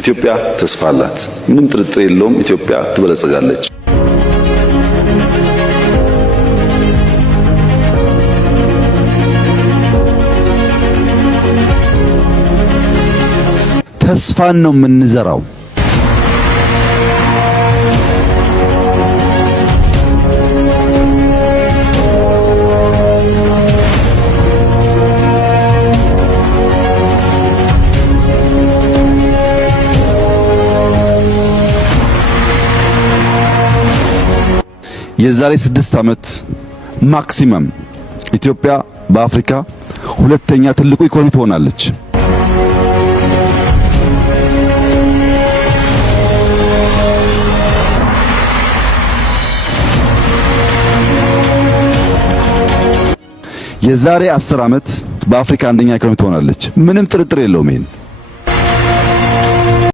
ኢትዮጵያ ተስፋ አላት። ምንም ጥርጥር የለውም። ኢትዮጵያ ትበለጽጋለች። ተስፋን ነው የምንዘራው። የዛሬ 6 ዓመት ማክሲመም ኢትዮጵያ በአፍሪካ ሁለተኛ ትልቁ ኢኮኖሚ ትሆናለች። የዛሬ 10 ዓመት በአፍሪካ አንደኛ ኢኮኖሚ ትሆናለች። ምንም ጥርጥር የለውም ይሄን